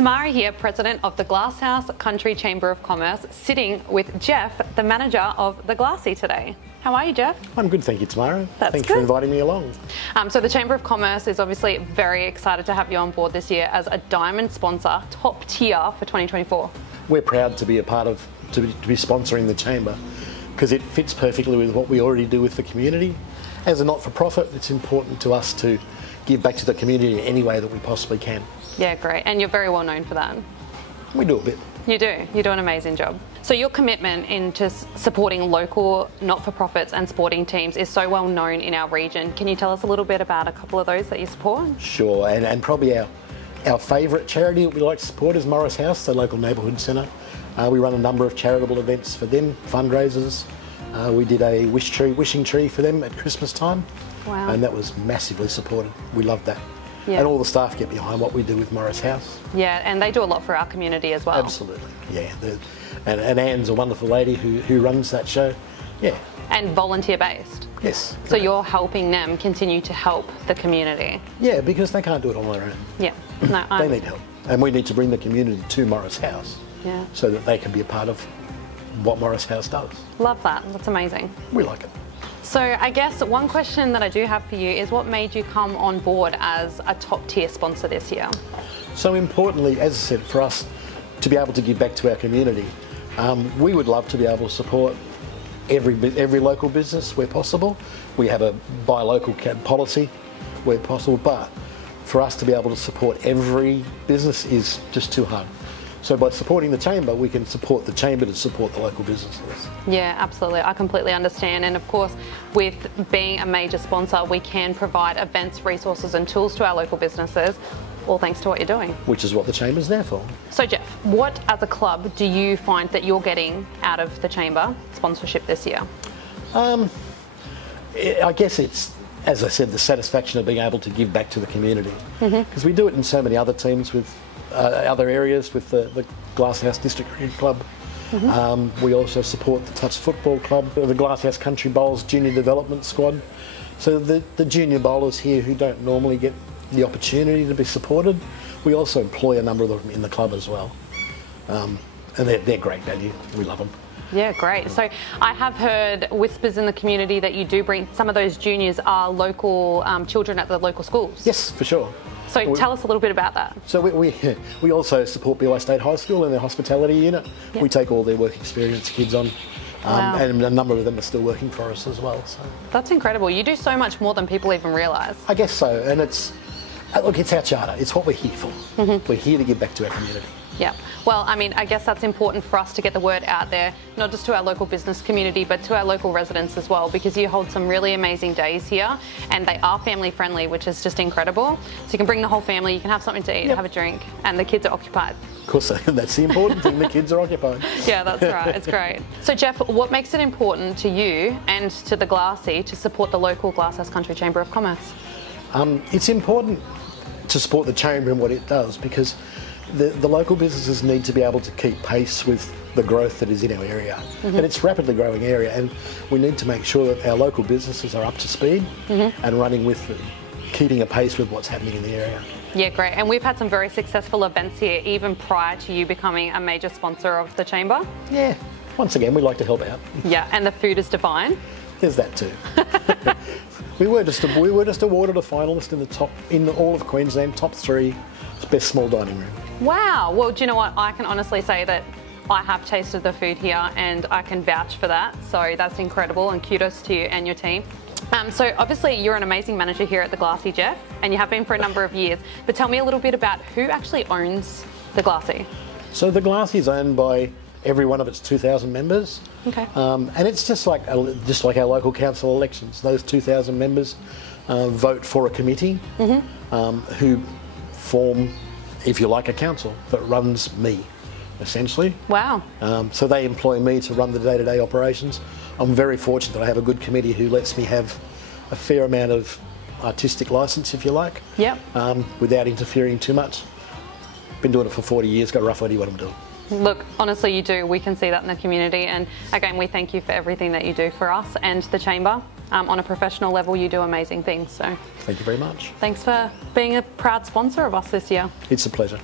Tamara here, President of the Glasshouse Country Chamber of Commerce, sitting with Jeff, the manager of the Glassie today. How are you, Jeff? I'm good, thank you, Tamara. That's Thanks good. for inviting me along. So the Chamber of Commerce is obviously very excited to have you on board this year as a diamond sponsor, top tier for 2024. We're proud to be a part of, to be sponsoring the Chamber, because it fits perfectly with what we already do with the community. As a not-for-profit, it's important to us to give back to the community in any way that we possibly can. Yeah, great. And you're very well known for that. We do a bit. You do. You do an amazing job. So your commitment into supporting local not-for-profits and sporting teams is so well known in our region. Can you tell us a little bit about a couple of those that you support? Sure, and probably our favourite charity that we like to support is Morris House, the local neighbourhood centre. We run a number of charitable events for them, fundraisers. We did a wishing tree for them at Christmas time. Wow. And that was massively supported. We loved that. Yeah. And all the staff get behind what we do with Morris House. Yeah, and they do a lot for our community as well. Absolutely, yeah. And Anne's a wonderful lady who runs that show. Yeah. And volunteer based. Yes. So you're helping them continue to help the community. Yeah, because they can't do it on their own. Yeah. No, They need help. And we need to bring the community to Morris House. Yeah. So that they can be a part of what Morris House does. Love that. That's amazing. We like it. So I guess one question that I do have for you is what made you come on board as a top tier sponsor this year? So importantly, as I said, for us to be able to give back to our community, we would love to be able to support every local business where possible. We have a buy local policy where possible, but for us to be able to support every business is just too hard. So by supporting the Chamber, we can support the Chamber to support the local businesses. Yeah, absolutely. I completely understand. And of course, with being a major sponsor, we can provide events, resources and tools to our local businesses, all thanks to what you're doing. Which is what the Chamber's there for. So Jeff, what as a club do you find that you're getting out of the Chamber sponsorship this year? I guess it's, as I said, the satisfaction of being able to give back to the community. Because we do it in so many other teams with other areas with the Glasshouse District Cricket Club. We also support the Touch Football Club, the Glasshouse Country Bowls Junior Development Squad. So the junior bowlers here who don't normally get the opportunity to be supported, we also employ a number of them in the club as well. And they're great value. We love them. Yeah, great. So I have heard whispers in the community that you do bring some of those juniors are local children at the local schools. Yes, for sure. So tell us a little bit about that. So we also support BI State High School and their hospitality unit. Yep. We take all their work experience kids on, wow. And a number of them are still working for us as well. So that's incredible. You do so much more than people even realise. I guess so, and it's look, it's our charter. It's what we're here for. We're here to give back to our community. Yeah. Well, I mean, I guess that's important for us to get the word out there, not just to our local business community, but to our local residents as well, because you hold some really amazing days here and they are family friendly, which is just incredible. So you can bring the whole family, you can have something to eat, have a drink, and the kids are occupied. Of course, that's the important thing, the kids are occupied. Yeah, that's right, it's great. So Jeff, what makes it important to you and to the Glassie to support the local Glasshouse Country Chamber of Commerce? It's important to support the Chamber and what it does because the local businesses need to be able to keep pace with the growth that is in our area. And it's a rapidly growing area and we need to make sure that our local businesses are up to speed and running with keeping a pace with what's happening in the area. Yeah, great. And we've had some very successful events here even prior to you becoming a major sponsor of the Chamber. Yeah, once again, we like to help out. Yeah, and the food is divine. There's that too. We were just awarded a finalist in all of Queensland, top 3 best small dining room. Wow. Well, do you know what? I can honestly say that I have tasted the food here and I can vouch for that. So that's incredible and kudos to you and your team. So obviously you're an amazing manager here at the Glassie, Jeff, and you have been for a number of years. But tell me a little bit about who actually owns the Glassie. So the Glassie is owned by every one of its 2,000 members. Okay. And it's just like our local council elections. Those 2,000 members vote for a committee who form, if you like, a council that runs me, essentially. Wow. So they employ me to run the day-to-day operations. I'm very fortunate that I have a good committee who lets me have a fair amount of artistic licence, if you like, without interfering too much. Been doing it for 40 years, got a rough idea what I'm doing. Look, honestly you do. We can see that in the community and again we thank you for everything that you do for us and the Chamber. On a professional level you do amazing things. So thank you very much. Thanks for being a proud sponsor of us this year. It's a pleasure.